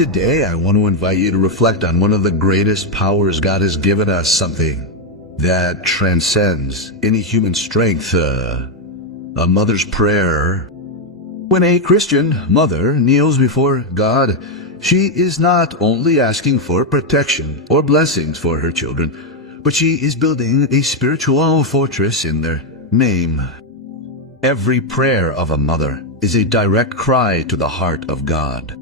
Today, I want to invite you to reflect on one of the greatest powers God has given us, something that transcends any human strength, a mother's prayer. When a Christian mother kneels before God, she is not only asking for protection or blessings for her children, but she is building a spiritual fortress in their name. Every prayer of a mother is a direct cry to the heart of God,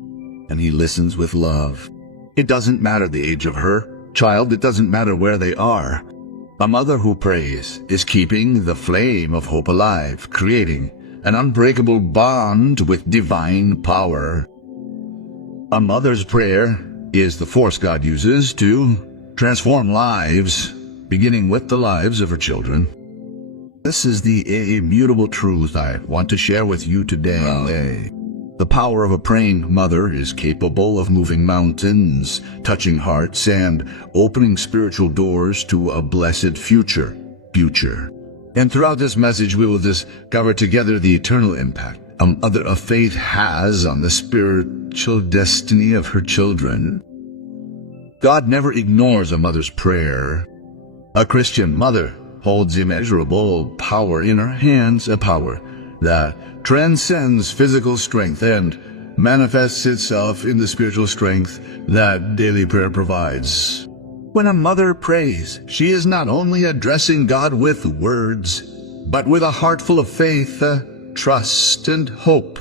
and He listens with love. It doesn't matter the age of her child, it doesn't matter where they are. A mother who prays is keeping the flame of hope alive, creating an unbreakable bond with divine power. A mother's prayer is the force God uses to transform lives, beginning with the lives of her children. This is the immutable truth I want to share with you today. The power of a praying mother is capable of moving mountains, touching hearts, and opening spiritual doors to a blessed future. And throughout this message, we will discover together the eternal impact a mother of faith has on the spiritual destiny of her children. God never ignores a mother's prayer. A Christian mother holds immeasurable power in her hands, a power that transcends physical strength and manifests itself in the spiritual strength that daily prayer provides. When a mother prays, she is not only addressing God with words, but with a heart full of faith, trust, and hope.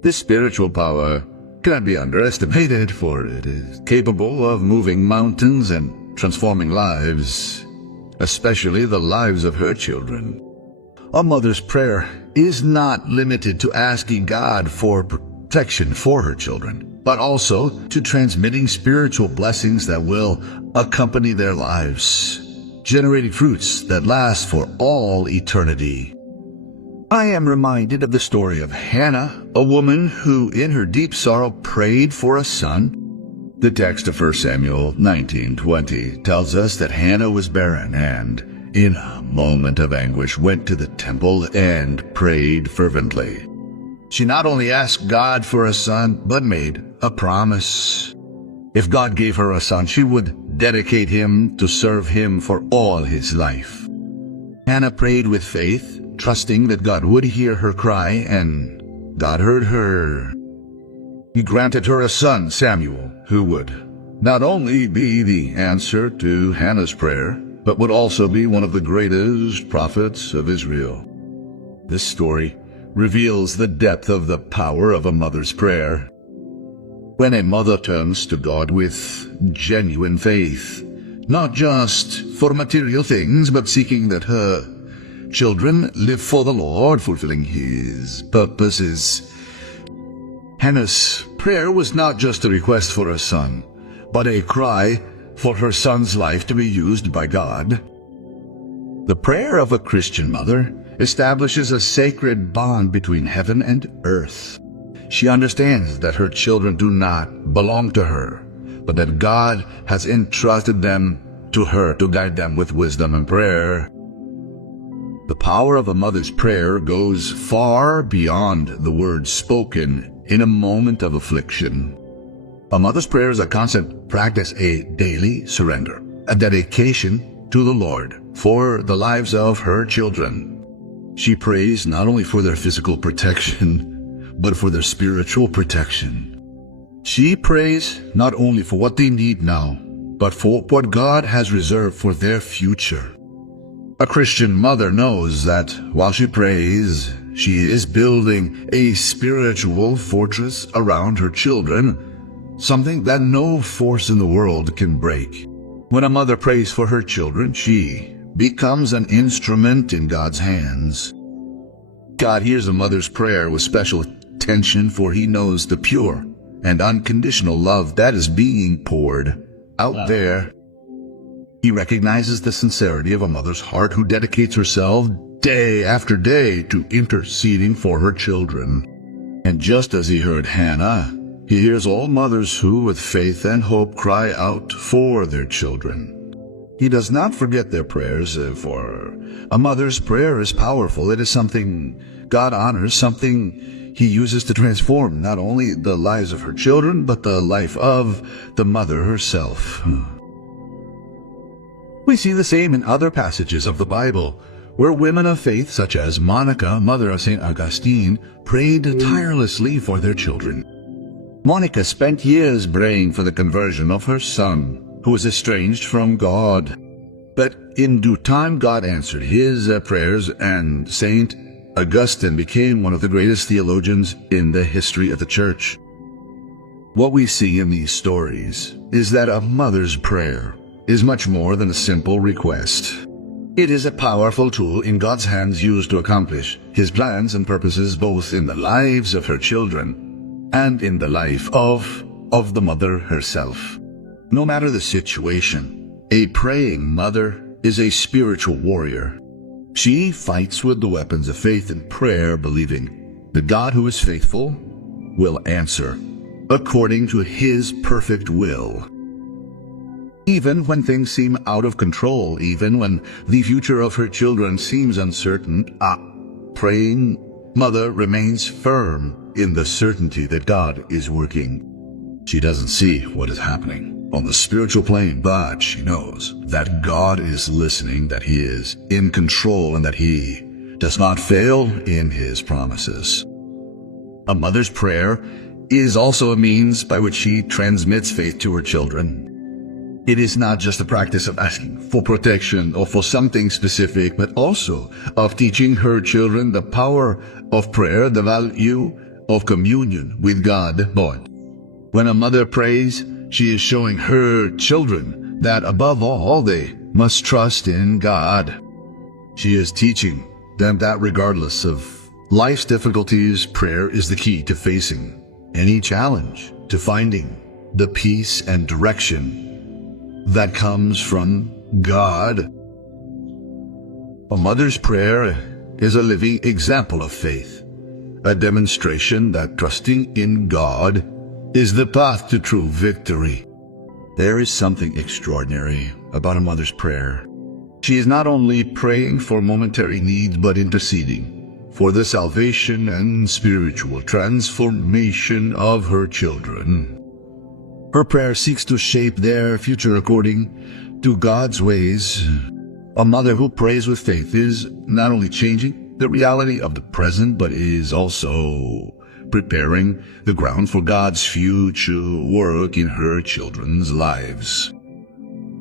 This spiritual power cannot be underestimated, for it is capable of moving mountains and transforming lives, especially the lives of her children. A mother's prayer is not limited to asking God for protection for her children, but also to transmitting spiritual blessings that will accompany their lives, generating fruits that last for all eternity. I am reminded of the story of Hannah, a woman who in her deep sorrow prayed for a son. The text of 1 Samuel 19:20 tells us that Hannah was barren and, in a moment of anguish, went to the temple and prayed fervently. She not only asked God for a son, but made a promise. If God gave her a son, she would dedicate him to serve Him for all his life. Hannah prayed with faith, trusting that God would hear her cry, and God heard her. He granted her a son, Samuel, who would not only be the answer to Hannah's prayer, but would also be one of the greatest prophets of Israel. This story reveals the depth of the power of a mother's prayer. When a mother turns to God with genuine faith, not just for material things, but seeking that her children live for the Lord, fulfilling His purposes. Hannah's prayer was not just a request for a son, but a cry for her son's life to be used by God. The prayer of a Christian mother establishes a sacred bond between heaven and earth. She understands that her children do not belong to her, but that God has entrusted them to her to guide them with wisdom and prayer. The power of a mother's prayer goes far beyond the words spoken in a moment of affliction. A mother's prayer is a constant practice, a daily surrender, a dedication to the Lord for the lives of her children. She prays not only for their physical protection, but for their spiritual protection. She prays not only for what they need now, but for what God has reserved for their future. A Christian mother knows that while she prays, she is building a spiritual fortress around her children, something that no force in the world can break. When a mother prays for her children, she becomes an instrument in God's hands. God hears a mother's prayer with special attention, for He knows the pure and unconditional love that is being poured out there. He recognizes the sincerity of a mother's heart who dedicates herself day after day to interceding for her children. And just as He heard Hannah, He hears all mothers who, with faith and hope, cry out for their children. He does not forget their prayers, for a mother's prayer is powerful. It is something God honors, something he uses to transform not only the lives of her children, but the life of the mother herself. We see the same in other passages of the Bible, where women of faith such as Monica, mother of St. Augustine, prayed tirelessly for their children. Monica spent years praying for the conversion of her son, who was estranged from God. But in due time, God answered his prayers, and St. Augustine became one of the greatest theologians in the history of the Church. What we see in these stories is that a mother's prayer is much more than a simple request. It is a powerful tool in God's hands used to accomplish His plans and purposes both in the lives of her children and in the life of the mother herself. No matter the situation, a praying mother is a spiritual warrior. She fights with the weapons of faith and prayer, believing that God, who is faithful, will answer according to His perfect will. Even when things seem out of control, even when the future of her children seems uncertain, a praying mother remains firm in the certainty that God is working. She doesn't see what is happening on the spiritual plane, but she knows that God is listening, that He is in control, and that He does not fail in His promises. A mother's prayer is also a means by which she transmits faith to her children. It is not just the practice of asking for protection or for something specific, but also of teaching her children the power of prayer, the value of communion with God. But when a mother prays, she is showing her children that above all they must trust in God. She is teaching them that regardless of life's difficulties, prayer is the key to facing any challenge, to finding the peace and direction that comes from God. A mother's prayer is a living example of faith, a demonstration that trusting in God is the path to true victory. There is something extraordinary about a mother's prayer. She is not only praying for momentary needs, but interceding for the salvation and spiritual transformation of her children. Her prayer seeks to shape their future according to God's ways. A mother who prays with faith is not only changing the reality of the present, but is also preparing the ground for God's future work in her children's lives.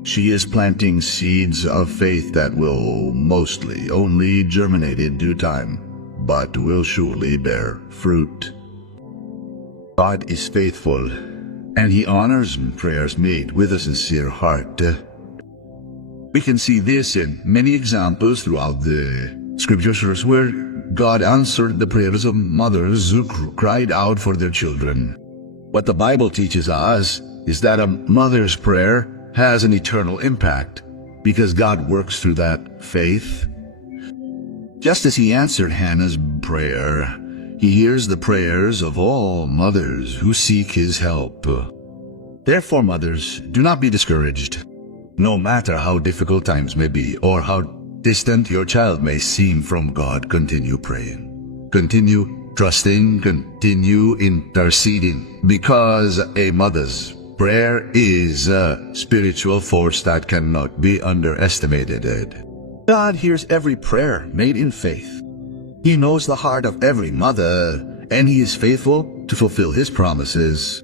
She is planting seeds of faith that will mostly only germinate in due time, but will surely bear fruit. God is faithful, and He honors prayers made with a sincere heart. We can see this in many examples throughout the Scriptures where God answered the prayers of mothers who cried out for their children. What the Bible teaches us is that a mother's prayer has an eternal impact because God works through that faith. Just as He answered Hannah's prayer, He hears the prayers of all mothers who seek His help. Therefore, mothers, do not be discouraged. No matter how difficult times may be or how distant your child may seem from God, continue praying. Continue trusting, continue interceding, because a mother's prayer is a spiritual force that cannot be underestimated. God hears every prayer made in faith. He knows the heart of every mother, and He is faithful to fulfill His promises.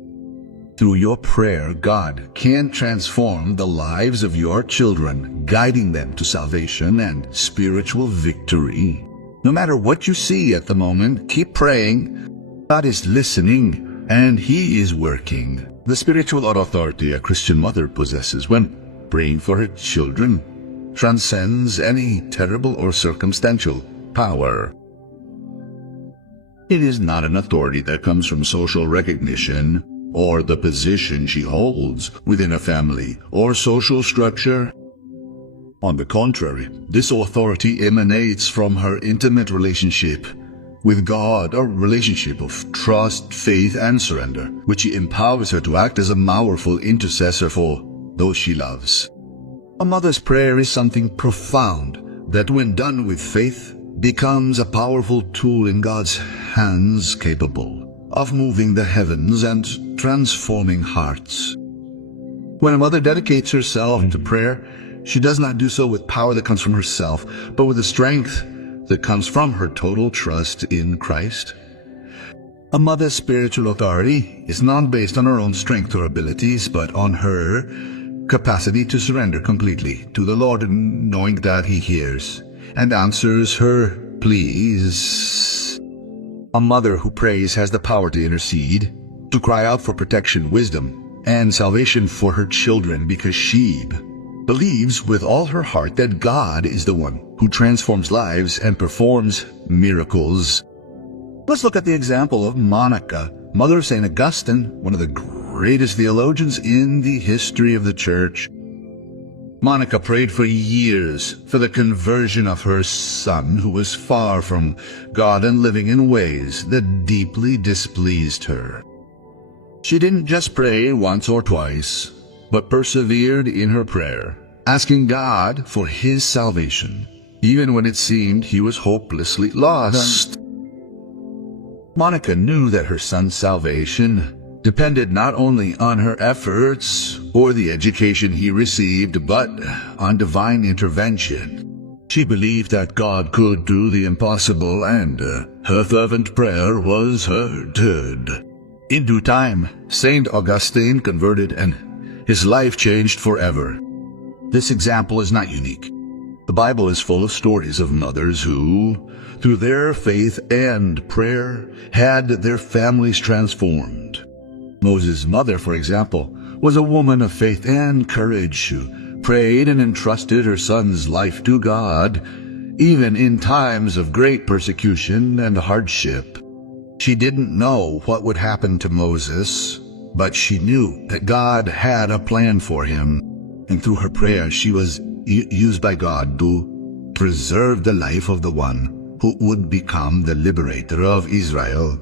Through your prayer, God can transform the lives of your children, guiding them to salvation and spiritual victory. No matter what you see at the moment, keep praying. God is listening, and He is working. The spiritual authority a Christian mother possesses when praying for her children transcends any terrible or circumstantial power. It is not an authority that comes from social recognition or the position she holds within a family or social structure. On the contrary, this authority emanates from her intimate relationship with God, a relationship of trust, faith, and surrender, which empowers her to act as a powerful intercessor for those she loves. A mother's prayer is something profound that, when done with faith, becomes a powerful tool in God's hands, capable of moving the heavens and transforming hearts. When a mother dedicates herself to prayer, she does not do so with power that comes from herself, but with the strength that comes from her total trust in Christ. A mother's spiritual authority is not based on her own strength or abilities, but on her capacity to surrender completely to the Lord, knowing that He hears and answers her pleas. A mother who prays has the power to intercede, to cry out for protection, wisdom, and salvation for her children, because she believes with all her heart that God is the one who transforms lives and performs miracles. Let's look at the example of Monica, mother of St. Augustine, one of the greatest theologians in the history of the Church. Monica prayed for years for the conversion of her son, who was far from God and living in ways that deeply displeased her. She didn't just pray once or twice, but persevered in her prayer, asking God for his salvation, even when it seemed he was hopelessly lost. Monica knew that her son's salvation depended not only on her efforts or the education he received, but on divine intervention. She believed that God could do the impossible, and her fervent prayer was heard. In due time, St. Augustine converted, and his life changed forever. This example is not unique. The Bible is full of stories of mothers who, through their faith and prayer, had their families transformed. Moses' mother, for example, was a woman of faith and courage who prayed and entrusted her son's life to God, even in times of great persecution and hardship. She didn't know what would happen to Moses, but she knew that God had a plan for him, and through her prayer she was used by God to preserve the life of the one who would become the liberator of Israel.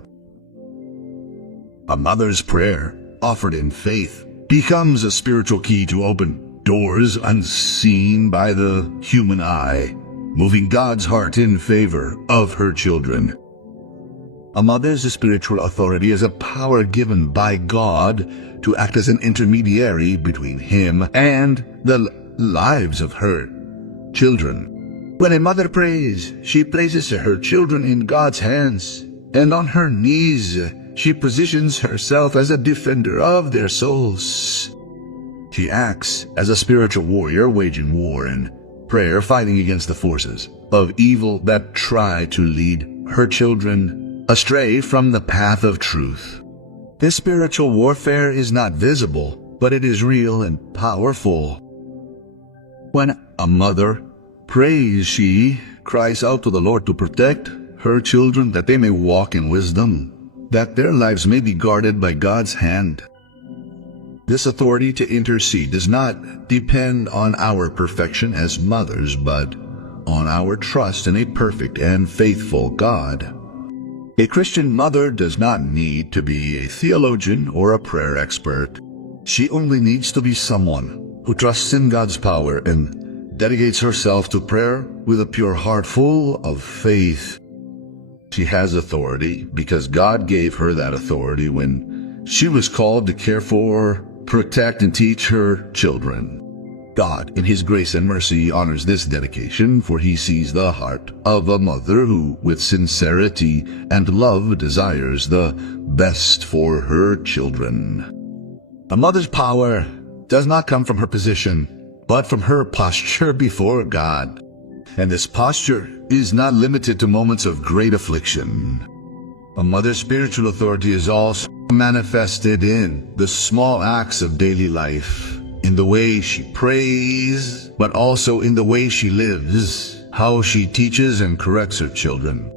A mother's prayer, offered in faith, becomes a spiritual key to open doors unseen by the human eye, moving God's heart in favor of her children. A mother's spiritual authority is a power given by God to act as an intermediary between Him and the lives of her children. When a mother prays, she places her children in God's hands, and on her knees, she positions herself as a defender of their souls. She acts as a spiritual warrior waging war in prayer, fighting against the forces of evil that try to lead her children astray from the path of truth. This spiritual warfare is not visible, but it is real and powerful. When a mother prays, she cries out to the Lord to protect her children, that they may walk in wisdom, that their lives may be guarded by God's hand. This authority to intercede does not depend on our perfection as mothers, but on our trust in a perfect and faithful God. A Christian mother does not need to be a theologian or a prayer expert. She only needs to be someone who trusts in God's power and dedicates herself to prayer with a pure heart full of faith. She has authority because God gave her that authority when she was called to care for, protect, and teach her children. God, in His grace and mercy, honors this dedication, for He sees the heart of a mother who, with sincerity and love, desires the best for her children. A mother's power does not come from her position, but from her posture before God. And this posture is not limited to moments of great affliction. A mother's spiritual authority is also manifested in the small acts of daily life, in the way she prays, but also in the way she lives, how she teaches and corrects her children.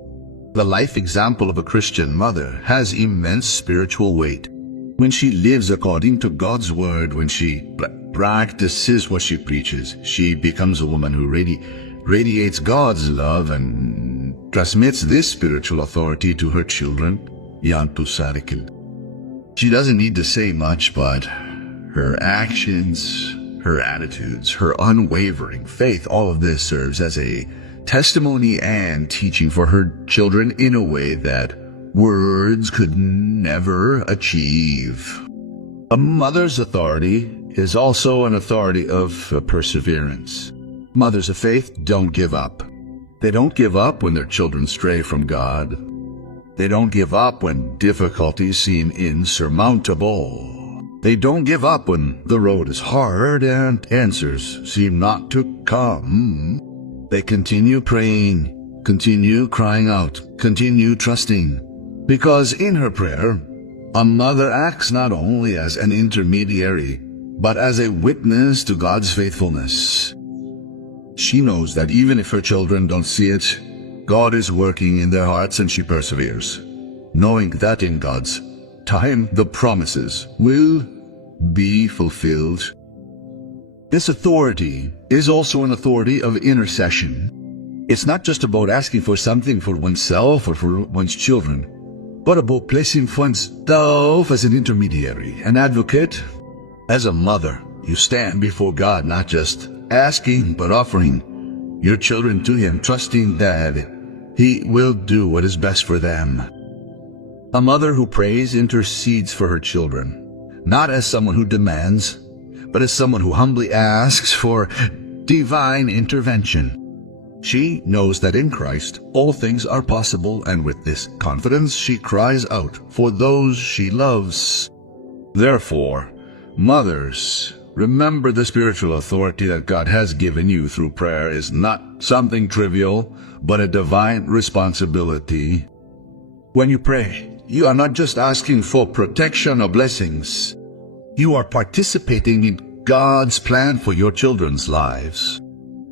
The life example of a Christian mother has immense spiritual weight. When she lives according to God's word, when she practices what she preaches, she becomes a woman who radiates God's love and transmits this spiritual authority to her children. Yantu Sarikil. She doesn't need to say much, but her actions, her attitudes, her unwavering faith, all of this serves as a testimony and teaching for her children in a way that words could never achieve. A mother's authority is also an authority of perseverance. Mothers of faith don't give up. They don't give up when their children stray from God. They don't give up when difficulties seem insurmountable. They don't give up when the road is hard and answers seem not to come. They continue praying, continue crying out, continue trusting, because in her prayer, a mother acts not only as an intermediary, but as a witness to God's faithfulness. She knows that even if her children don't see it, God is working in their hearts and she perseveres, knowing that in God's time the promises will be fulfilled. This authority is also an authority of intercession. It's not just about asking for something for oneself or for one's children, but about placing oneself as an intermediary, an advocate. As a mother, you stand before God not just asking, but offering your children to Him, trusting that He will do what is best for them. A mother who prays intercedes for her children, not as someone who demands, but as someone who humbly asks for divine intervention. She knows that in Christ all things are possible, and with this confidence she cries out for those she loves. Therefore, mothers, remember the spiritual authority that God has given you through prayer is not something trivial, but a divine responsibility. When you pray, you are not just asking for protection or blessings. You are participating in God's plan for your children's lives.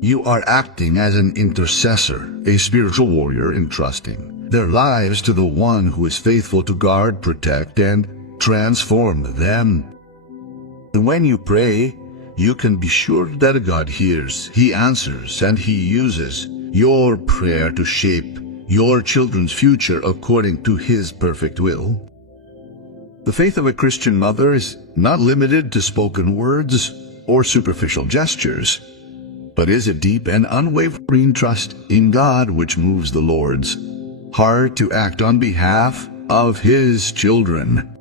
You are acting as an intercessor, a spiritual warrior, entrusting their lives to the one who is faithful to guard, protect, and transform them. And when you pray, you can be sure that God hears, He answers, and He uses your prayer to shape your children's future according to His perfect will. The faith of a Christian mother is not limited to spoken words or superficial gestures, but is a deep and unwavering trust in God which moves the Lord's heart to act on behalf of His children.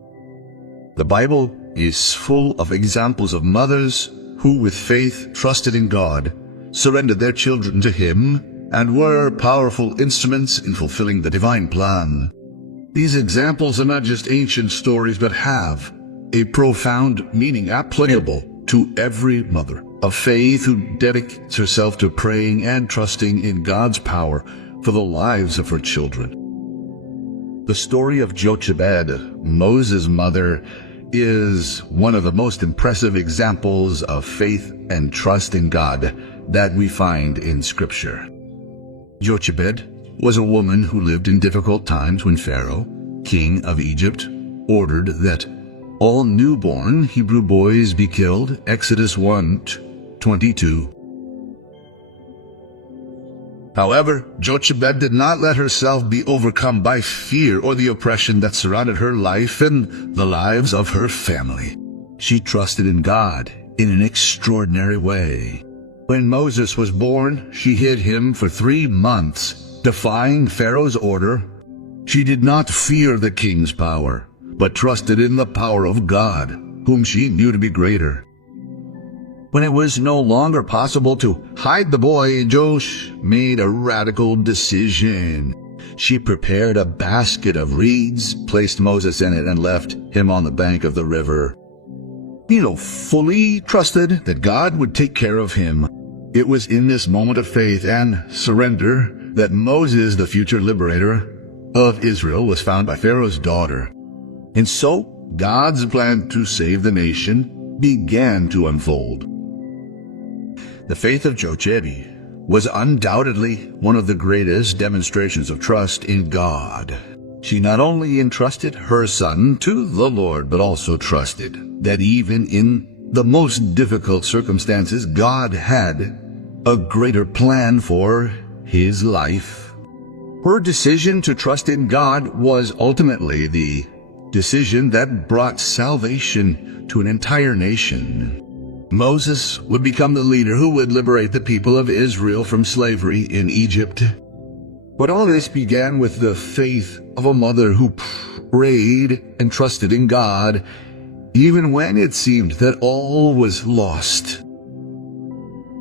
The Bible is full of examples of mothers who with faith trusted in God, surrendered their children to Him, and were powerful instruments in fulfilling the divine plan. These examples are not just ancient stories, but have a profound meaning applicable to every mother of faith who dedicates herself to praying and trusting in God's power for the lives of her children. The story of Jochebed, Moses' mother, is one of the most impressive examples of faith and trust in God that we find in Scripture. Jochebed was a woman who lived in difficult times when Pharaoh, king of Egypt, ordered that all newborn Hebrew boys be killed. Exodus 1:22. However, Jochebed did not let herself be overcome by fear or the oppression that surrounded her life and the lives of her family. She trusted in God in an extraordinary way. When Moses was born, she hid him for 3 months, defying Pharaoh's order. She did not fear the king's power, but trusted in the power of God, whom she knew to be greater. When it was no longer possible to hide the boy, Josh made a radical decision. She prepared a basket of reeds, placed Moses in it, and left him on the bank of the river. Fully trusted that God would take care of him. It was in this moment of faith and surrender that Moses, the future liberator of Israel, was found by Pharaoh's daughter. And so God's plan to save the nation began to unfold. The faith of Jochebed was undoubtedly one of the greatest demonstrations of trust in God. She not only entrusted her son to the Lord, but also trusted that even in the most difficult circumstances, God had a greater plan for his life. Her decision to trust in God was ultimately the decision that brought salvation to an entire nation. Moses would become the leader who would liberate the people of Israel from slavery in Egypt. But all this began with the faith of a mother who prayed and trusted in God, even when it seemed that all was lost.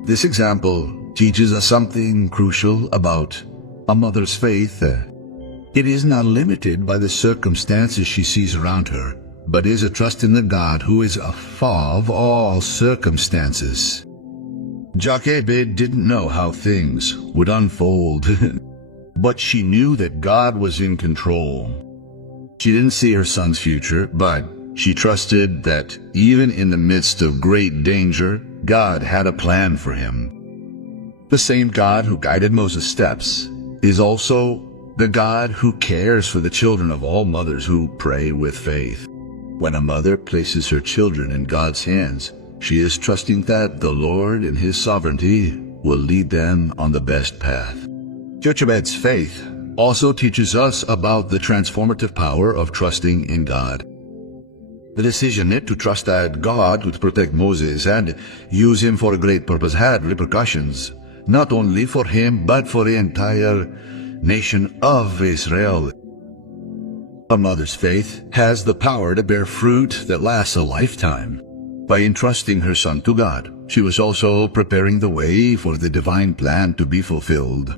This example teaches us something crucial about a mother's faith. It is not limited by the circumstances she sees around her, but is a trust in the God who is above all circumstances. Jochebed didn't know how things would unfold, but she knew that God was in control. She didn't see her son's future, but she trusted that even in the midst of great danger, God had a plan for him. The same God who guided Moses' steps is also the God who cares for the children of all mothers who pray with faith. When a mother places her children in God's hands, she is trusting that the Lord in His sovereignty will lead them on the best path. Jochebed's faith also teaches us about the transformative power of trusting in God. The decision to trust that God would protect Moses and use him for a great purpose had repercussions, not only for him but for the entire nation of Israel. A mother's faith has the power to bear fruit that lasts a lifetime. By entrusting her son to God, she was also preparing the way for the divine plan to be fulfilled.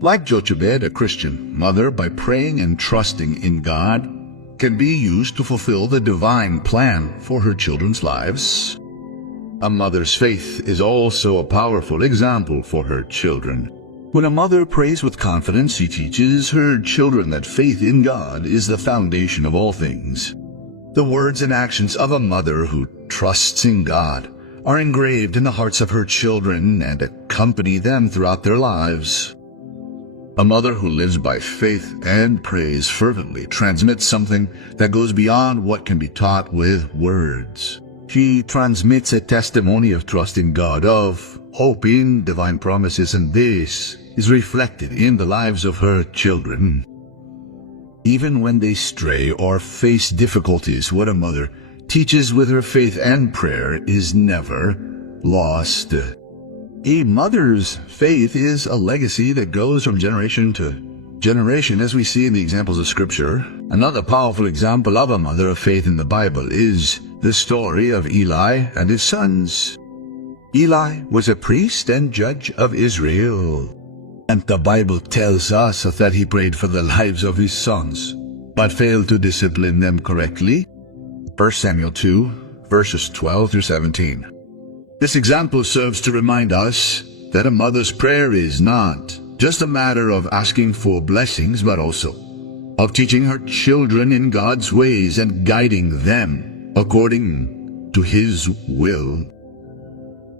Like Jochebed, a Christian mother, by praying and trusting in God, can be used to fulfill the divine plan for her children's lives. A mother's faith is also a powerful example for her children. When a mother prays with confidence, she teaches her children that faith in God is the foundation of all things. The words and actions of a mother who trusts in God are engraved in the hearts of her children and accompany them throughout their lives. A mother who lives by faith and prays fervently transmits something that goes beyond what can be taught with words. She transmits a testimony of trust in God, of hope in divine promises, and this is reflected in the lives of her children. Even when they stray or face difficulties, what a mother teaches with her faith and prayer is never lost. A mother's faith is a legacy that goes from generation to generation, as we see in the examples of Scripture. Another powerful example of a mother of faith in the Bible is the story of Eli and his sons. Eli was a priest and judge of Israel, and the Bible tells us that he prayed for the lives of his sons, but failed to discipline them correctly. 1 Samuel 2, verses 12 through 17. This example serves to remind us that a mother's prayer is not just a matter of asking for blessings, but also of teaching her children in God's ways and guiding them according to His will.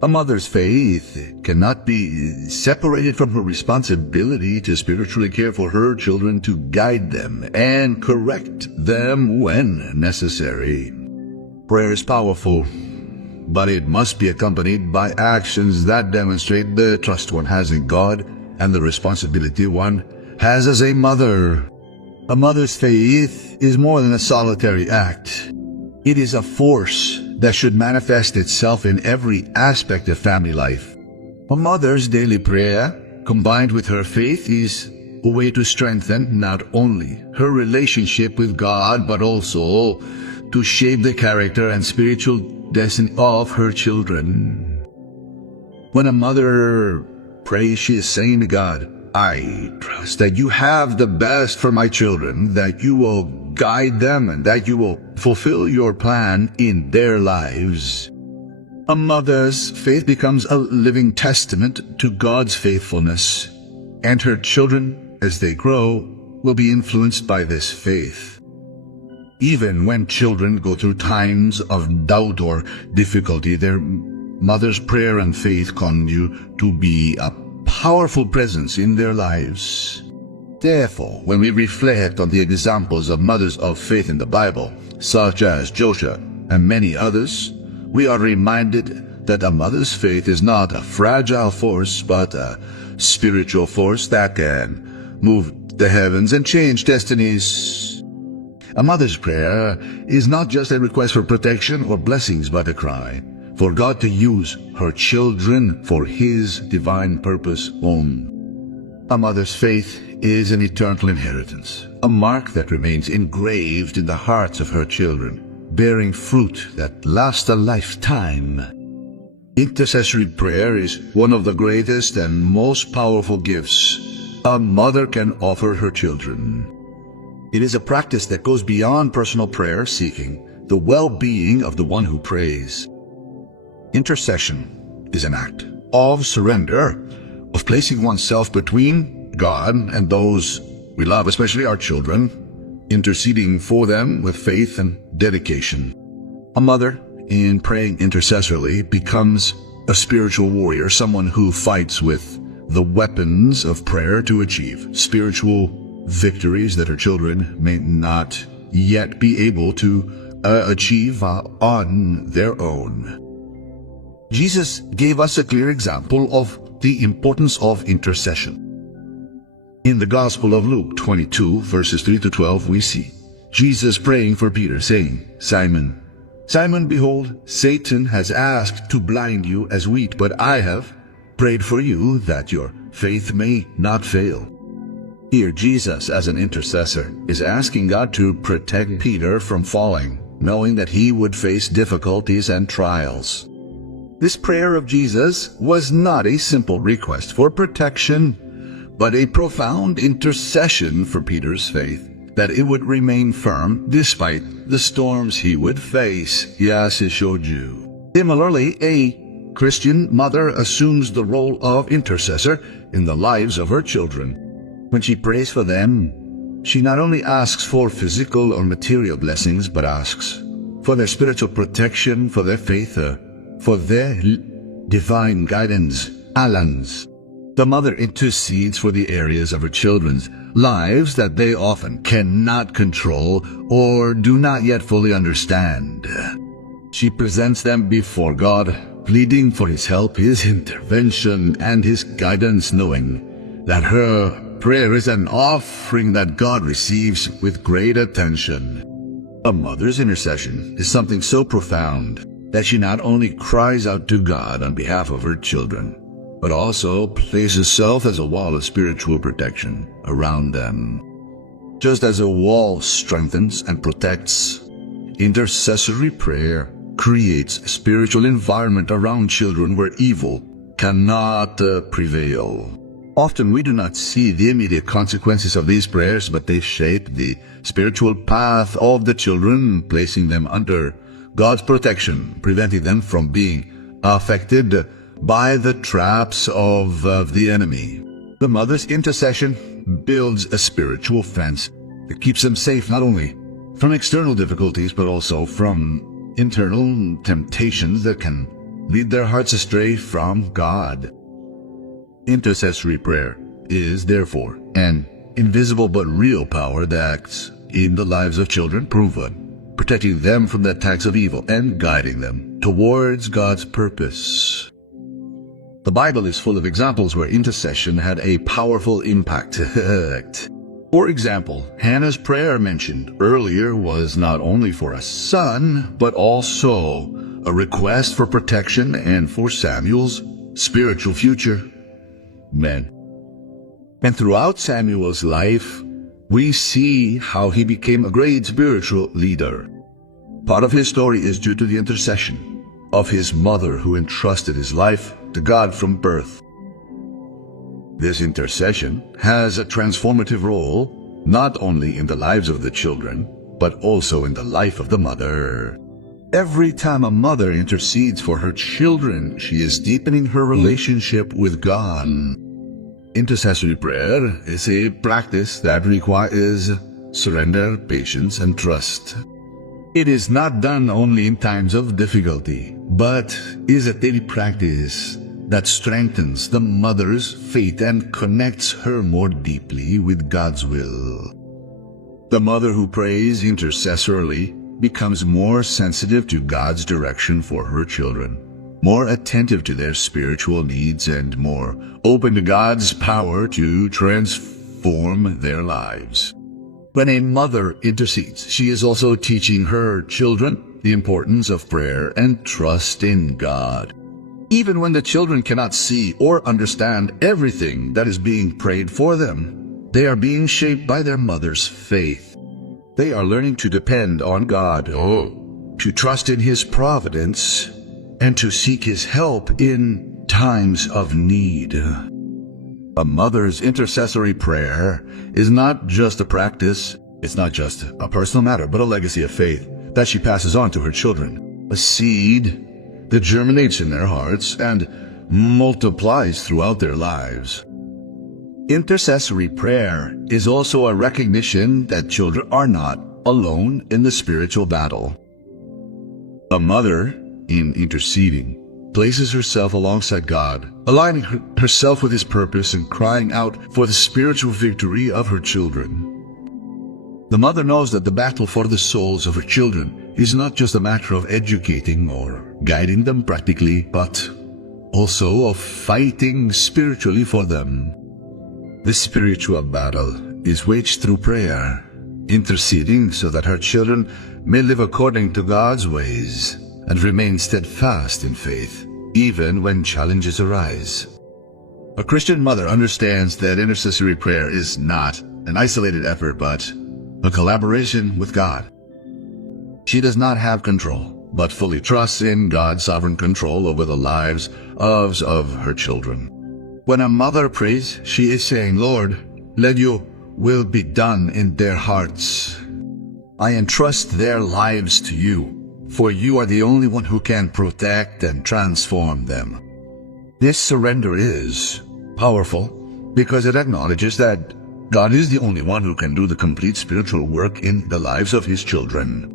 A mother's faith cannot be separated from her responsibility to spiritually care for her children, to guide them and correct them when necessary. Prayer is powerful, but it must be accompanied by actions that demonstrate the trust one has in God and the responsibility one has as a mother. A mother's faith is more than a solitary act. It is a force that should manifest itself in every aspect of family life. A mother's daily prayer, combined with her faith, is a way to strengthen not only her relationship with God, but also to shape the character and spiritual destiny of her children. When a mother prays, she is saying to God, I trust that you have the best for my children, that you will guide them, and that you will fulfill your plan in their lives. A mother's faith becomes a living testament to God's faithfulness, and her children, as they grow, will be influenced by this faith. Even when children go through times of doubt or difficulty, their mother's prayer and faith continue to be a powerful presence in their lives. Therefore, when we reflect on the examples of mothers of faith in the Bible, such as Joshua and many others, we are reminded that a mother's faith is not a fragile force, but a spiritual force that can move the heavens and change destinies. A mother's prayer is not just a request for protection or blessings, but a cry for God to use her children for His divine purpose only. A mother's faith is an eternal inheritance, a mark that remains engraved in the hearts of her children, bearing fruit that lasts a lifetime. Intercessory prayer is one of the greatest and most powerful gifts a mother can offer her children. It is a practice that goes beyond personal prayer, seeking the well-being of the one who prays. Intercession is an act of surrender, of placing oneself between God and those we love, especially our children, interceding for them with faith and dedication. A mother, in praying intercessorily, becomes a spiritual warrior, someone who fights with the weapons of prayer to achieve spiritual victories that her children may not yet be able to achieve on their own. Jesus gave us a clear example of the importance of intercession. In the Gospel of Luke 22, verses 3 to 12, we see Jesus praying for Peter, saying, Simon, Simon, behold, Satan has asked to blind you as wheat, but I have prayed for you that your faith may not fail. Here, Jesus, as an intercessor, is asking God to protect Peter from falling, knowing that he would face difficulties and trials. This prayer of Jesus was not a simple request for protection, but a profound intercession for Peter's faith, that it would remain firm despite the storms he would face. Yes, it showed you. Similarly, a Christian mother assumes the role of intercessor in the lives of her children. When she prays for them, she not only asks for physical or material blessings, but asks for their spiritual protection, for their faith, for their divine guidance, alans. The mother intercedes for the areas of her children's lives that they often cannot control or do not yet fully understand. She presents them before God, pleading for His help, His intervention, and His guidance, knowing that her prayer is an offering that God receives with great attention. A mother's intercession is something so profound that she not only cries out to God on behalf of her children, but also places herself as a wall of spiritual protection around them. Just as a wall strengthens and protects, intercessory prayer creates a spiritual environment around children where evil cannot prevail. Often we do not see the immediate consequences of these prayers, but they shape the spiritual path of the children, placing them under God's protection, preventing them from being affected by the traps of the enemy. The mother's intercession builds a spiritual fence that keeps them safe not only from external difficulties, but also from internal temptations that can lead their hearts astray from God. Intercessory prayer is, therefore, an invisible but real power that acts in the lives of children, proven, protecting them from the attacks of evil and guiding them towards God's purpose. The Bible is full of examples where intercession had a powerful impact. For example, Hannah's prayer mentioned earlier was not only for a son, but also a request for protection and for Samuel's spiritual future. And throughout Samuel's life, we see how he became a great spiritual leader. Part of his story is due to the intercession of his mother, who entrusted his life to God from birth. This intercession has a transformative role, not only in the lives of the children, but also in the life of the mother. Every time a mother intercedes for her children, she is deepening her relationship with God. Intercessory prayer is a practice that requires surrender, patience, and trust. It is not done only in times of difficulty, but is a daily practice that strengthens the mother's faith and connects her more deeply with God's will. The mother who prays intercessorily becomes more sensitive to God's direction for her children, more attentive to their spiritual needs, and more open to God's power to transform their lives. When a mother intercedes, she is also teaching her children the importance of prayer and trust in God. Even when the children cannot see or understand everything that is being prayed for them, they are being shaped by their mother's faith. They are learning to depend on God, to trust in His providence, and to seek His help in times of need. A mother's intercessory prayer is not just a practice, it's not just a personal matter, but a legacy of faith that she passes on to her children. A seed that germinates in their hearts and multiplies throughout their lives. Intercessory prayer is also a recognition that children are not alone in the spiritual battle. A mother, in interceding, places herself alongside God, aligning herself with His purpose and crying out for the spiritual victory of her children. The mother knows that the battle for the souls of her children is not just a matter of educating or guiding them practically, but also of fighting spiritually for them. This spiritual battle is waged through prayer, interceding so that her children may live according to God's ways and remain steadfast in faith, even when challenges arise. A Christian mother understands that intercessory prayer is not an isolated effort, but a collaboration with God. She does not have control, but fully trusts in God's sovereign control over the lives of her children. When a mother prays, she is saying, "Lord, let your will be done in their hearts. I entrust their lives to you, for you are the only one who can protect and transform them." This surrender is powerful because it acknowledges that God is the only one who can do the complete spiritual work in the lives of His children.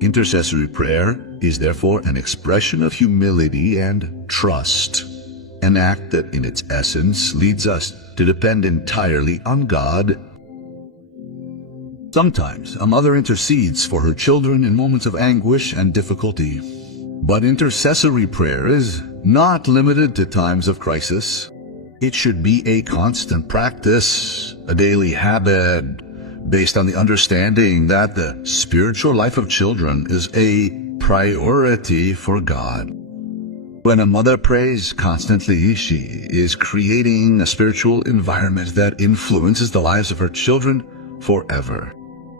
Intercessory prayer is therefore an expression of humility and trust, an act that in its essence leads us to depend entirely on God. Sometimes a mother intercedes for her children in moments of anguish and difficulty, but intercessory prayer is not limited to times of crisis. It should be a constant practice, a daily habit, based on the understanding that the spiritual life of children is a priority for God. When a mother prays constantly, she is creating a spiritual environment that influences the lives of her children forever.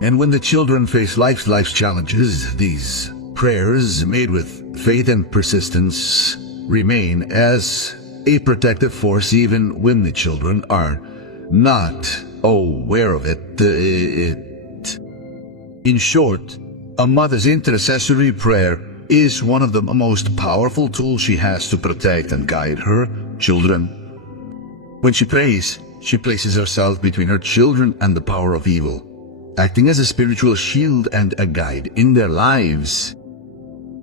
And when the children face life's challenges, these prayers made with faith and persistence remain as a protective force even when the children are not aware of it. In short, a mother's intercessory prayer is one of the most powerful tools she has to protect and guide her children. When she prays, she places herself between her children and the power of evil, acting as a spiritual shield and a guide in their lives.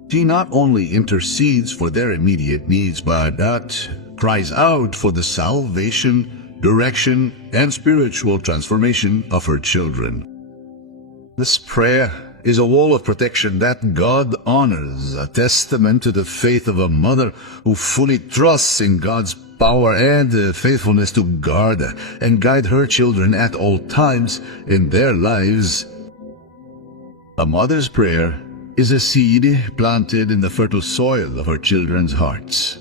She not only intercedes for their immediate needs, but cries out for the salvation, direction, and spiritual transformation of her children. This prayer is a wall of protection that God honors, a testament to the faith of a mother who fully trusts in God's power and faithfulness to guard and guide her children at all times in their lives. A mother's prayer is a seed planted in the fertile soil of her children's hearts.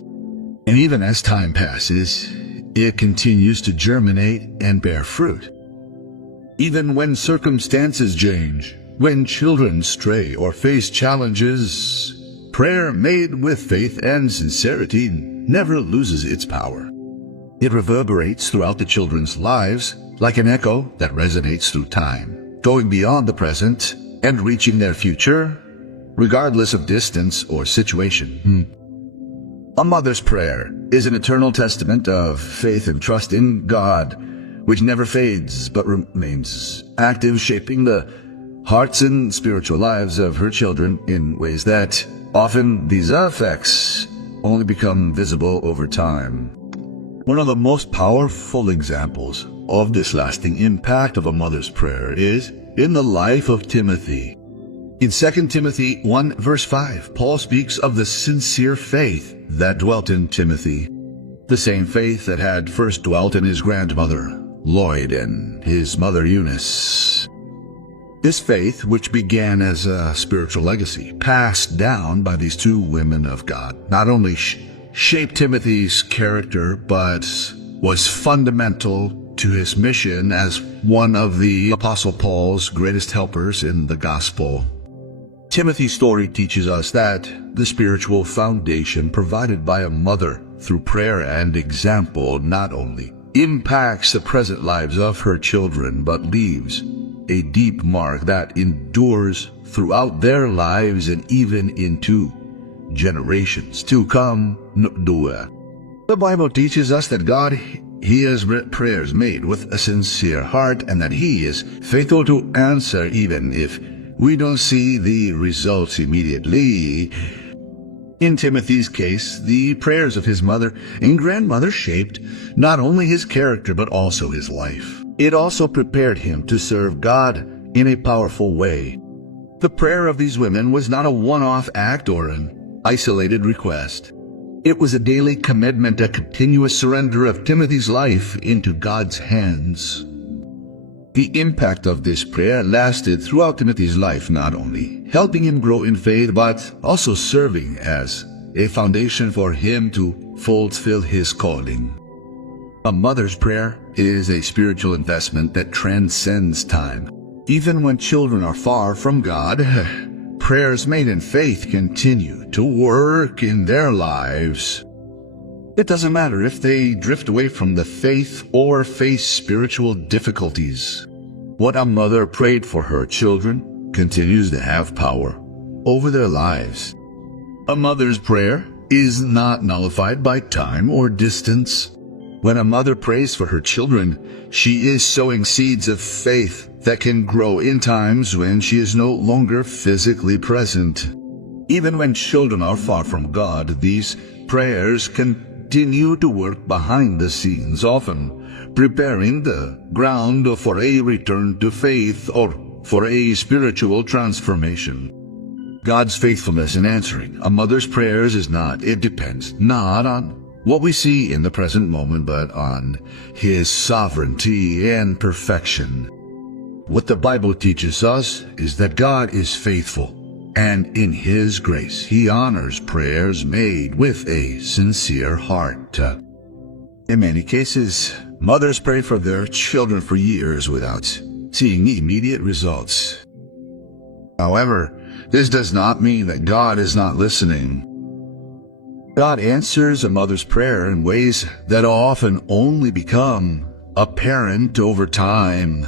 And even as time passes, it continues to germinate and bear fruit. Even when circumstances change, when children stray or face challenges, prayer made with faith and sincerity never loses its power. It reverberates throughout the children's lives like an echo that resonates through time, going beyond the present and reaching their future, regardless of distance or situation. A mother's prayer is an eternal testament of faith and trust in God, which never fades but remains active, shaping the hearts and spiritual lives of her children in ways that often these effects only become visible over time. One of the most powerful examples of this lasting impact of a mother's prayer is in the life of Timothy. In 2 Timothy 1 verse 5, Paul speaks of the sincere faith that dwelt in Timothy, the same faith that had first dwelt in his grandmother, Lloyd, and his mother, Eunice. This faith, which began as a spiritual legacy, passed down by these two women of God, not only shaped Timothy's character, but was fundamental to his mission as one of the Apostle Paul's greatest helpers in the gospel. Timothy's story teaches us that the spiritual foundation provided by a mother through prayer and example not only impacts the present lives of her children, but leaves a deep mark that endures throughout their lives and even into generations to come. The Bible teaches us that God hears prayers made with a sincere heart, and that He is faithful to answer even if we don't see the results immediately. In Timothy's case, the prayers of his mother and grandmother shaped not only his character but also his life. It also prepared him to serve God in a powerful way. The prayer of these women was not a one-off act or an isolated request. It was a daily commitment, a continuous surrender of Timothy's life into God's hands. The impact of this prayer lasted throughout Timothy's life, not only helping him grow in faith, but also serving as a foundation for him to fulfill his calling. A mother's prayer is a spiritual investment that transcends time. Even when children are far from God, prayers made in faith continue to work in their lives. It doesn't matter if they drift away from the faith or face spiritual difficulties. What a mother prayed for her children continues to have power over their lives. A mother's prayer is not nullified by time or distance. When a mother prays for her children, she is sowing seeds of faith that can grow in times when she is no longer physically present. Even when children are far from God, these prayers continue to work behind the scenes, often preparing the ground for a return to faith or for a spiritual transformation. God's faithfulness in answering a mother's prayers depends not on what we see in the present moment, but on His sovereignty and perfection. What the Bible teaches us is that God is faithful, and in His grace He honors prayers made with a sincere heart. In many cases, mothers pray for their children for years without seeing immediate results. However, this does not mean that God is not listening. God answers a mother's prayer in ways that often only become apparent over time.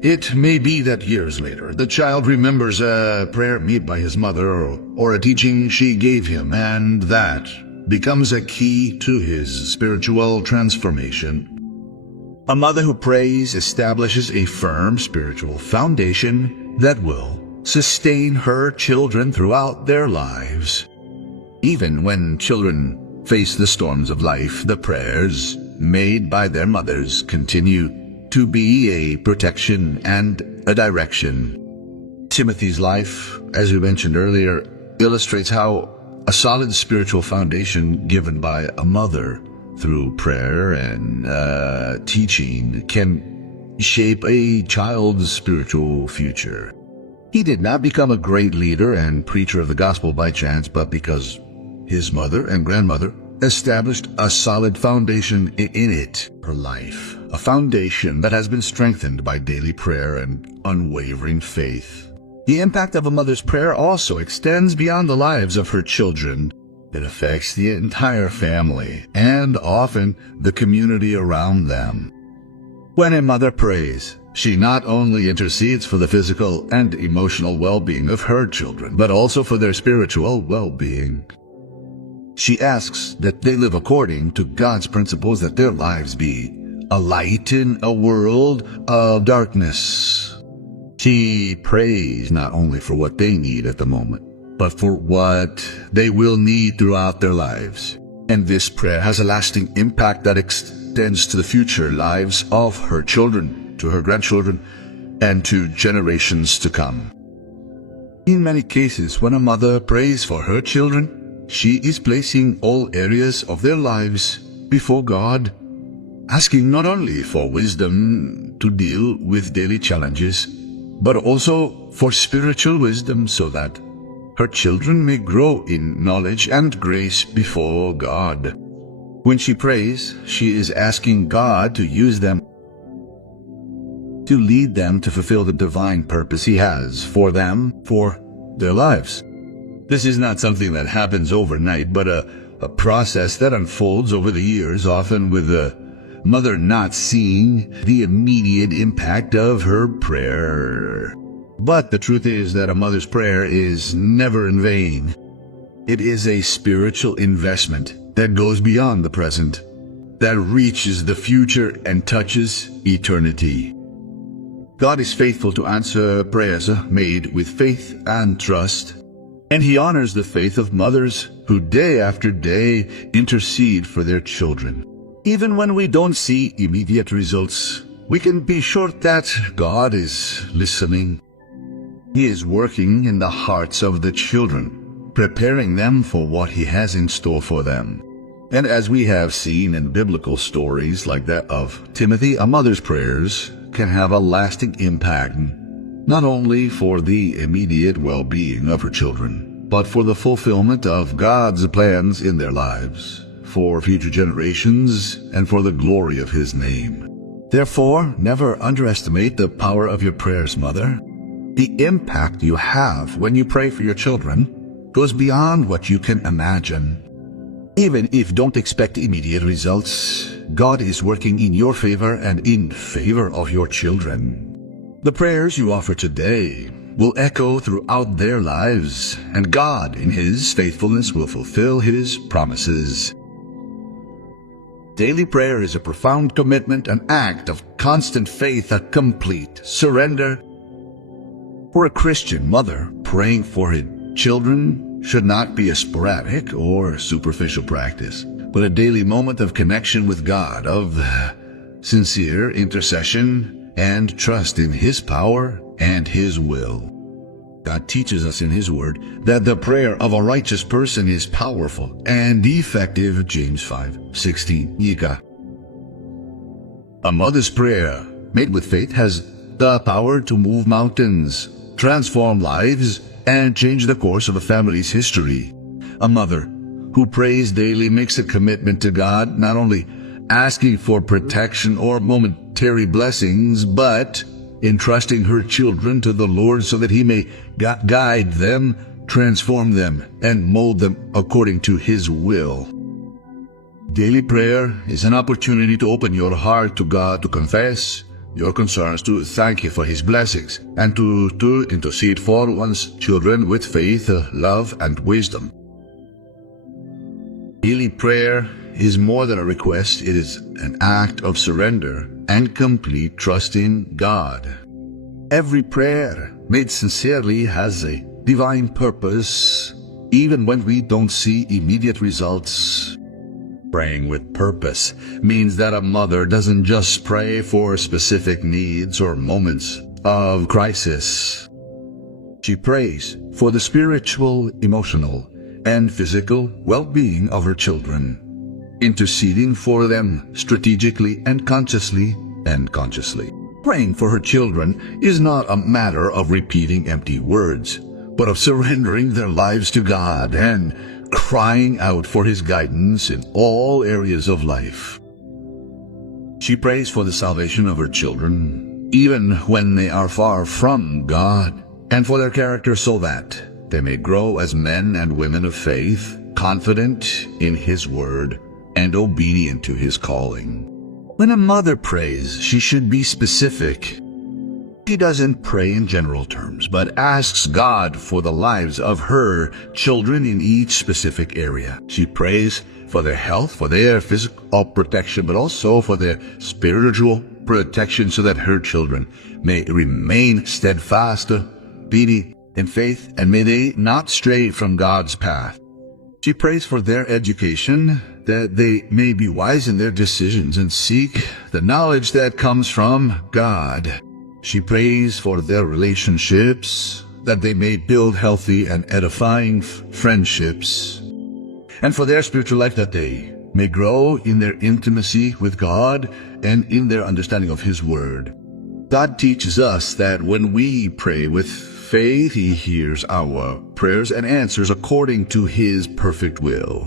It may be that years later, the child remembers a prayer made by his mother or a teaching she gave him, and that becomes a key to his spiritual transformation. A mother who prays establishes a firm spiritual foundation that will sustain her children throughout their lives. Even when children face the storms of life, the prayers made by their mothers continue to be a protection and a direction. Timothy's life, as we mentioned earlier, illustrates how a solid spiritual foundation given by a mother through prayer and teaching can shape a child's spiritual future. He did not become a great leader and preacher of the gospel by chance, but because his mother and grandmother established a solid foundation in her life, a foundation that has been strengthened by daily prayer and unwavering faith. The impact of a mother's prayer also extends beyond the lives of her children. It affects the entire family and often the community around them. When a mother prays, she not only intercedes for the physical and emotional well-being of her children, but also for their spiritual well-being. She asks that they live according to God's principles, that their lives be a light in a world of darkness. She prays not only for what they need at the moment, but for what they will need throughout their lives. And this prayer has a lasting impact that extends to the future lives of her children, to her grandchildren, and to generations to come. In many cases, when a mother prays for her children, she is placing all areas of their lives before God, asking not only for wisdom to deal with daily challenges, but also for spiritual wisdom so that her children may grow in knowledge and grace before God. When she prays, she is asking God to use them to lead them to fulfill the divine purpose He has for them, for their lives. This is not something that happens overnight, but a process that unfolds over the years, often with the mother not seeing the immediate impact of her prayer. But the truth is that a mother's prayer is never in vain. It is a spiritual investment that goes beyond the present, that reaches the future and touches eternity. God is faithful to answer prayers made with faith and trust, and He honors the faith of mothers who day after day intercede for their children. Even when we don't see immediate results, we can be sure that God is listening. He is working in the hearts of the children, preparing them for what He has in store for them. And as we have seen in biblical stories like that of Timothy, a mother's prayers can have a lasting impact, not only for the immediate well-being of her children, but for the fulfillment of God's plans in their lives, for future generations, and for the glory of His name. Therefore, never underestimate the power of your prayers, mother. The impact you have when you pray for your children goes beyond what you can imagine. Even if don't expect immediate results, God is working in your favor and in favor of your children. The prayers you offer today will echo throughout their lives, and God, in His faithfulness, will fulfill His promises. Daily prayer is a profound commitment, an act of constant faith, a complete surrender. For a Christian mother, praying for her children should not be a sporadic or superficial practice, but a daily moment of connection with God, of sincere intercession and trust in His power and His will. God teaches us in His Word that the prayer of a righteous person is powerful and effective, James 5:16. Yika. A mother's prayer made with faith has the power to move mountains, transform lives, and change the course of a family's history. A mother who prays daily makes a commitment to God, not only asking for protection or momentary blessings, but entrusting her children to the Lord so that He may guide them, transform them, and mold them according to His will. Daily prayer is an opportunity to open your heart to God, to confess your concerns, to thank Him for His blessings, and to intercede for one's children with faith, love, and wisdom. Daily prayer is more than a request. It is an act of surrender and complete trust in God. Every prayer made sincerely has a divine purpose, even when we don't see immediate results. Praying with purpose means that a mother doesn't just pray for specific needs or moments of crisis. She prays for the spiritual, emotional, and physical well-being of her children, interceding for them strategically and consciously. Praying for her children is not a matter of repeating empty words, but of surrendering their lives to God and crying out for His guidance in all areas of life. She prays for the salvation of her children, even when they are far from God, and for their character so that they may grow as men and women of faith, confident in His Word and obedient to His calling. When a mother prays, she should be specific. She doesn't pray in general terms, but asks God for the lives of her children in each specific area. She prays for their health, for their physical protection, but also for their spiritual protection so that her children may remain steadfast, obedient in faith, and may they not stray from God's path. She prays for their education, that they may be wise in their decisions and seek the knowledge that comes from God. She prays for their relationships, that they may build healthy and edifying friendships, and for their spiritual life, that they may grow in their intimacy with God and in their understanding of His Word. God teaches us that when we pray with faith, He hears our prayers and answers according to His perfect will.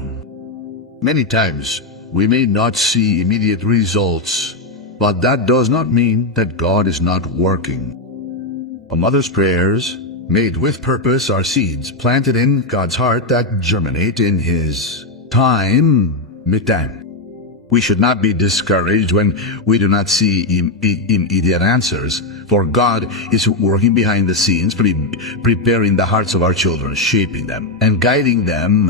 Many times, we may not see immediate results, but that does not mean that God is not working. A mother's prayers, made with purpose, are seeds planted in God's heart that germinate in His time, midtime. We should not be discouraged when we do not see immediate answers, for God is working behind the scenes, preparing the hearts of our children, shaping them, and guiding them.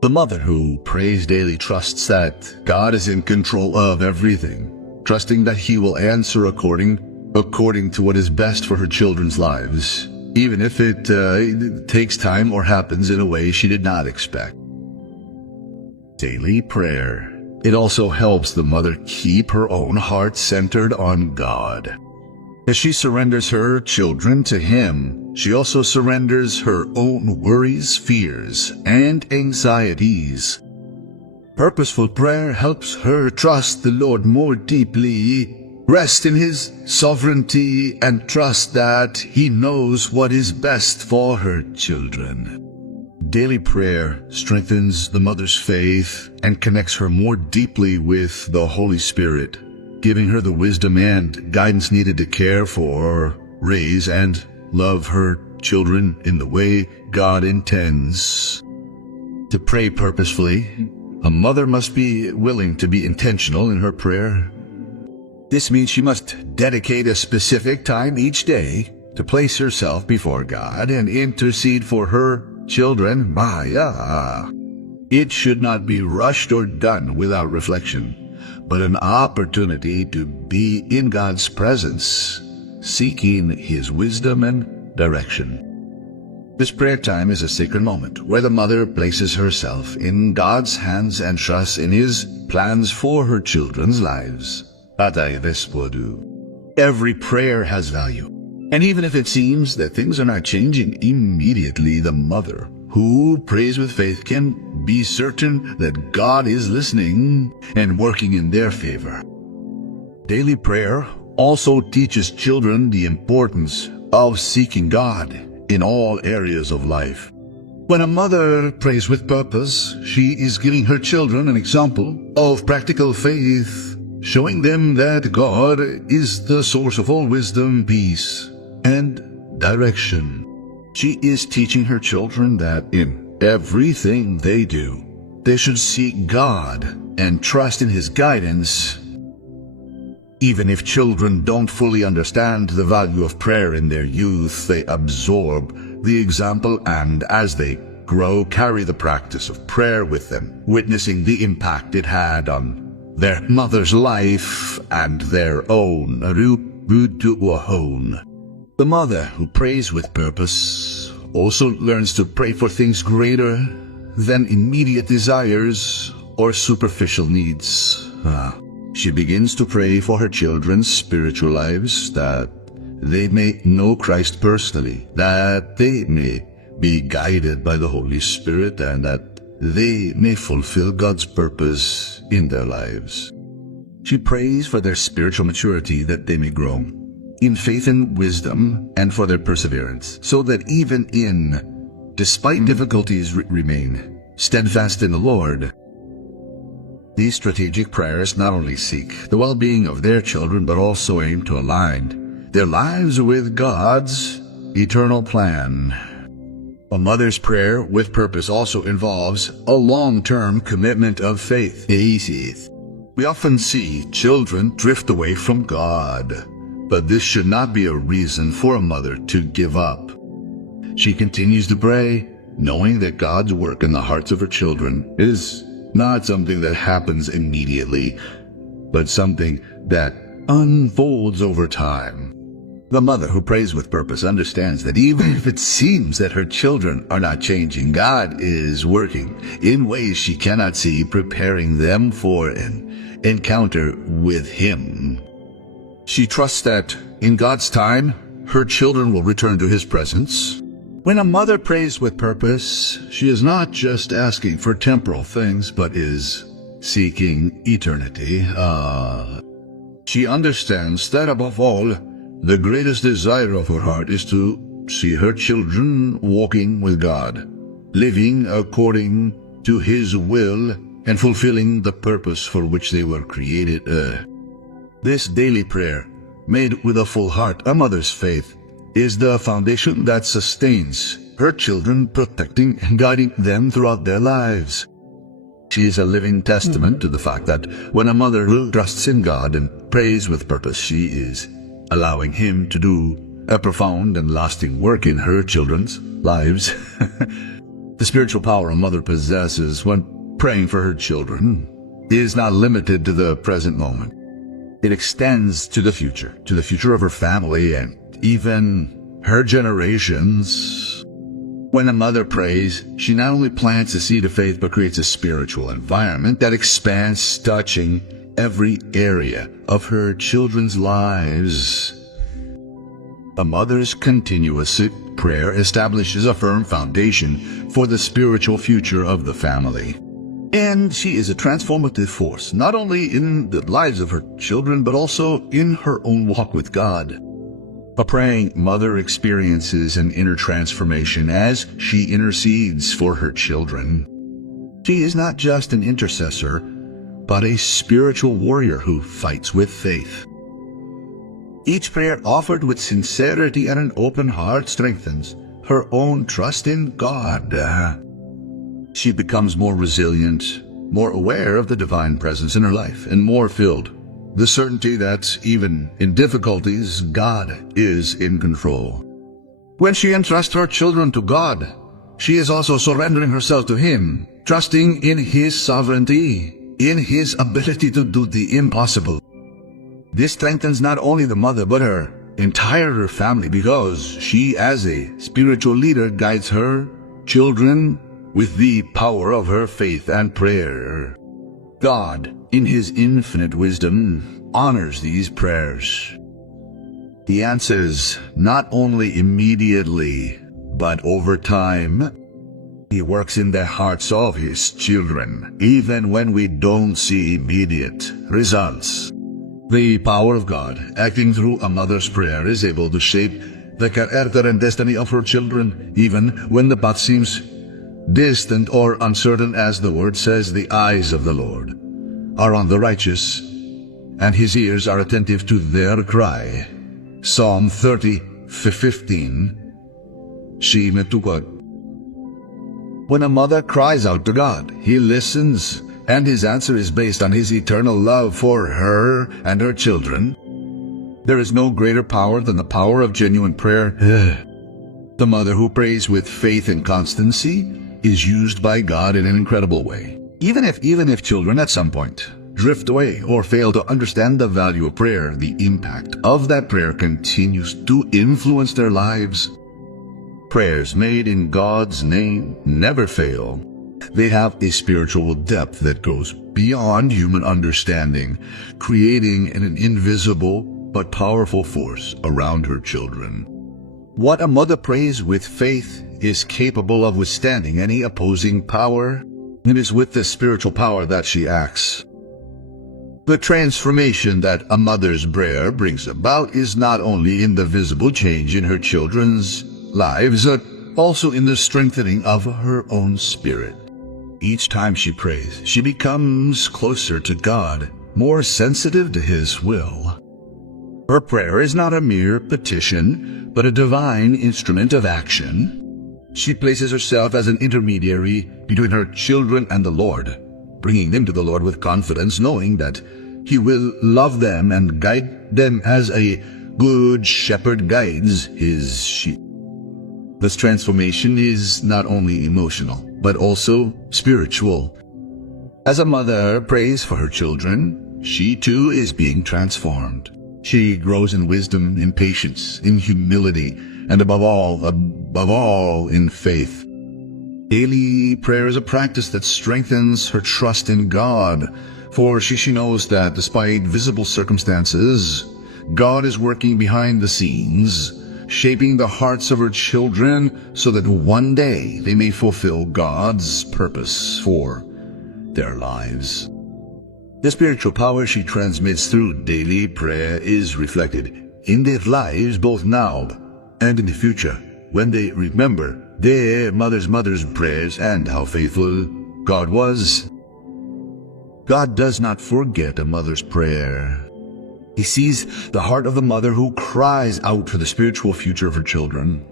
The mother who prays daily trusts that God is in control of everything, trusting that He will answer according to what is best for her children's lives, even if it takes time or happens in a way she did not expect. Daily prayer. It also helps the mother keep her own heart centered on God. As she surrenders her children to Him, she also surrenders her own worries, fears, and anxieties. Purposeful prayer helps her trust the Lord more deeply, rest in His sovereignty, and trust that He knows what is best for her children. Daily prayer strengthens the mother's faith and connects her more deeply with the Holy Spirit, giving her the wisdom and guidance needed to care for, raise, and love her children in the way God intends. To pray purposefully, a mother must be willing to be intentional in her prayer. This means she must dedicate a specific time each day to place herself before God and intercede for her children. It should not be rushed or done without reflection, but an opportunity to be in God's presence, seeking His wisdom and direction. This prayer time is a sacred moment where the mother places herself in God's hands and trusts in His plans for her children's lives. Every prayer has value, and even if it seems that things are not changing immediately, the mother who prays with faith can be certain that God is listening and working in their favor. Daily prayer also teaches children the importance of seeking God in all areas of life. When a mother prays with purpose, she is giving her children an example of practical faith, showing them that God is the source of all wisdom, peace, and direction. She is teaching her children that in everything they do, they should seek God and trust in His guidance. Even if children don't fully understand the value of prayer in their youth, they absorb the example and, as they grow, carry the practice of prayer with them, witnessing the impact it had on their mother's life and their own. The mother who prays with purpose also learns to pray for things greater than immediate desires or superficial needs. She begins to pray for her children's spiritual lives, that they may know Christ personally, that they may be guided by the Holy Spirit, and that they may fulfill God's purpose in their lives. She prays for their spiritual maturity, that they may grow in faith and wisdom, and for their perseverance, so that even despite difficulties, remain steadfast in the Lord. These strategic prayers not only seek the well-being of their children, but also aim to align their lives with God's eternal plan. A mother's prayer with purpose also involves a long-term commitment of faith. We often see children drift away from God, but this should not be a reason for a mother to give up. She continues to pray, knowing that God's work in the hearts of her children is not something that happens immediately, but something that unfolds over time. The mother who prays with purpose understands that even if it seems that her children are not changing, God is working in ways she cannot see, preparing them for an encounter with Him. She trusts that in God's time, her children will return to His presence. When a mother prays with purpose, she is not just asking for temporal things, but is seeking eternity. She understands that above all, The greatest desire of her heart is to see her children walking with God, living according to His will and fulfilling the purpose for which they were created. This daily prayer, made with a full heart, a mother's faith, is the foundation that sustains her children, protecting and guiding them throughout their lives. She is a living testament to the fact that when a mother trusts in God and prays with purpose, she is allowing Him to do a profound and lasting work in her children's lives. The spiritual power a mother possesses when praying for her children is not limited to the present moment. It extends to the future of her family and even her generations. When a mother prays, she not only plants a seed of faith but creates a spiritual environment that expands, touching every area of her children's lives. A mother's continuous prayer establishes a firm foundation for the spiritual future of the family. And she is a transformative force, not only in the lives of her children, but also in her own walk with God. A praying mother experiences an inner transformation as she intercedes for her children. She is not just an intercessor, but a spiritual warrior who fights with faith. Each prayer offered with sincerity and an open heart strengthens her own trust in God. She becomes more resilient, more aware of the divine presence in her life, and more filled with the certainty that even in difficulties, God is in control. When she entrusts her children to God, she is also surrendering herself to Him, trusting in His sovereignty, in His ability to do the impossible. This strengthens not only the mother but her entire family, because she, as a spiritual leader, guides her children with the power of her faith and prayer. God, in His infinite wisdom, honors these prayers. He answers not only immediately, but over time. He works in the hearts of His children, even when we don't see immediate results. The power of God, acting through a mother's prayer, is able to shape the character and destiny of her children, even when the path seems distant or uncertain. As the word says, the eyes of the Lord are on the righteous, and His ears are attentive to their cry. Psalm 30:15. When a mother cries out to God, He listens, and His answer is based on His eternal love for her and her children. There is no greater power than the power of genuine prayer. The mother who prays with faith and constancy is used by God in an incredible way. Even if children at some point drift away or fail to understand the value of prayer, the impact of that prayer continues to influence their lives. Prayers made in God's name never fail. They have a spiritual depth that goes beyond human understanding, creating an invisible but powerful force around her children. What a mother prays with faith is capable of withstanding any opposing power. It is with this spiritual power that she acts. The transformation that a mother's prayer brings about is not only in the visible change in her children's lives, but also in the strengthening of her own spirit. Each time she prays, she becomes closer to God, more sensitive to His will. Her prayer is not a mere petition, but a divine instrument of action. She places herself as an intermediary between her children and the Lord, bringing them to the Lord with confidence, knowing that He will love them and guide them as a good shepherd guides his sheep. This transformation is not only emotional, but also spiritual. As a mother prays for her children, she too is being transformed. She grows in wisdom, in patience, in humility, and above all, in faith. Daily prayer is a practice that strengthens her trust in God, for she knows that despite visible circumstances, God is working behind the scenes, shaping the hearts of her children so that one day they may fulfill God's purpose for their lives. The spiritual power she transmits through daily prayer is reflected in their lives both now and in the future when they remember their mother's prayers and how faithful God was. God does not forget a mother's prayer. He sees the heart of the mother who cries out for the spiritual future of her children,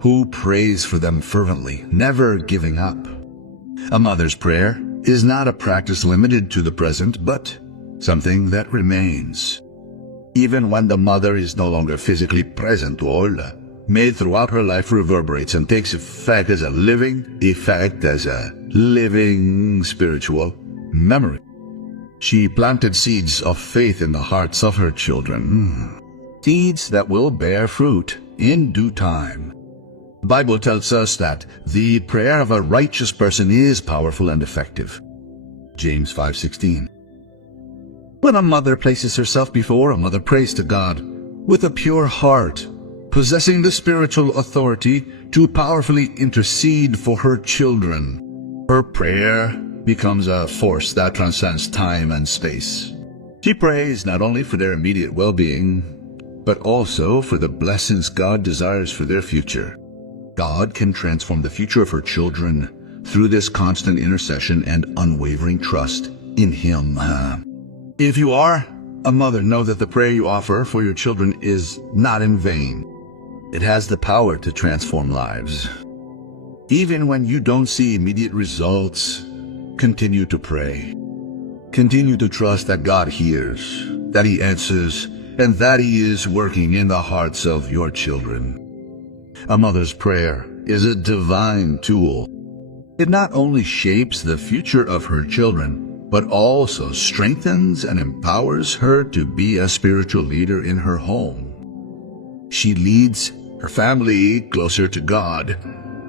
who prays for them fervently, never giving up. A mother's prayer is not a practice limited to the present, but something that remains. Even when the mother is no longer physically present, all made throughout her life reverberates and takes effect as a living spiritual memory. She planted seeds of faith in the hearts of her children, seeds that will bear fruit in due time. The Bible tells us that the prayer of a righteous person is powerful and effective. James 5:16. When a mother places herself before, a mother prays to God with a pure heart, possessing the spiritual authority to powerfully intercede for her children. Her prayer becomes a force that transcends time and space. She prays not only for their immediate well-being, but also for the blessings God desires for their future. God can transform the future of her children through this constant intercession and unwavering trust in Him. If you are a mother, know that the prayer you offer for your children is not in vain. It has the power to transform lives. Even when you don't see immediate results, continue to pray. Continue to trust that God hears, that He answers, and that He is working in the hearts of your children. A mother's prayer is a divine tool. It not only shapes the future of her children, but also strengthens and empowers her to be a spiritual leader in her home. She leads her family closer to God,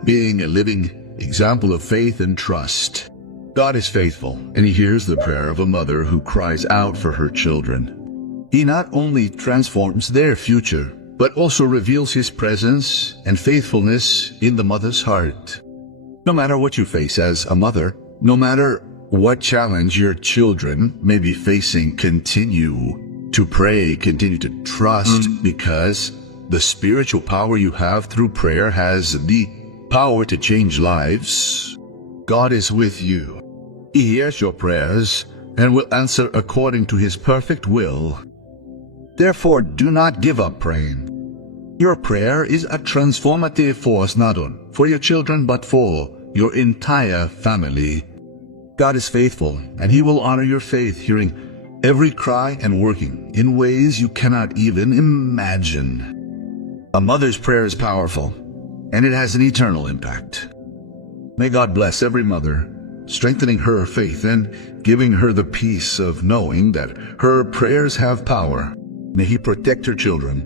being a living example of faith and trust. God is faithful, and He hears the prayer of a mother who cries out for her children. He not only transforms their future, but also reveals His presence and faithfulness in the mother's heart. No matter what you face as a mother, no matter what challenge your children may be facing, continue to pray, continue to trust, because the spiritual power you have through prayer has the power to change lives. God is with you. He hears your prayers and will answer according to His perfect will. Therefore, do not give up praying. Your prayer is a transformative force not only for your children but for your entire family. God is faithful, and He will honor your faith, hearing every cry and working in ways you cannot even imagine. A mother's prayer is powerful, and it has an eternal impact. May God bless every mother, strengthening her faith and giving her the peace of knowing that her prayers have power. May He protect her children